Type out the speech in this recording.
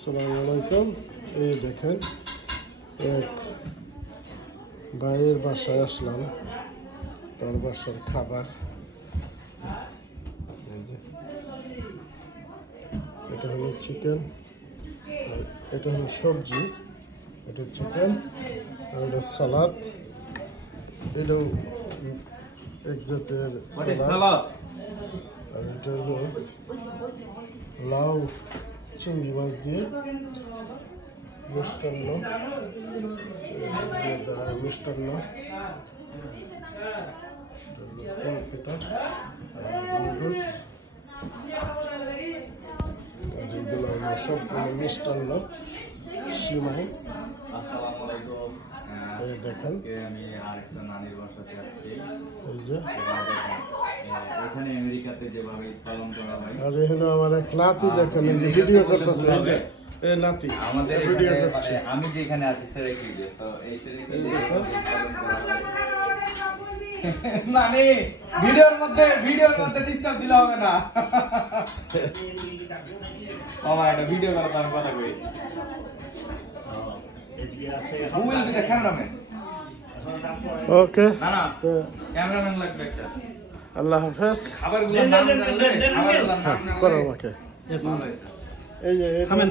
আসসালামু আলাইকুম। এই দেখেন এক ভাইয়ের বাসায় আসলাম, তার বাসার খাবার। এই যে এটা হলো চিকেন, আর এটা হলো সবজি, এটা চিকেন, আর এটা সালাদ, এটাও এক জাতের সালাদ, আর এটা হলো লাউ চিংড়ি মাছ দিয়ে মিষ্টান্ন, মিষ্টান্ন সবগুলো মিষ্টান্ন সিমাই। দেখেন আমি আরেকটা নানির বাসাতে আসছি, এই যে এখানে আমেরিকাতে যেভাবে পালন করা হয়। আর এখানে আমার এক নাতি দেখেন ভিডিও করতেছে, এই নাতি আমাদের ভিডিও করছে। আমি যেখানে আছি সেরেকিতে, তো এই সেরেকিতে নানি ভিডিওর মধ্যে ডিস্টার্ব দিলে হবে না। বাবা এটা ভিডিও করার আমি কথা কই। Who will be the cameraman? ওকে, না না ক্যামেরাম্যান লাগবে একটা। আল্লাহ হাফেজ। খাবারগুলোর নাম জানলে খাবারগুলোর নাম করো আমাকে। এই যে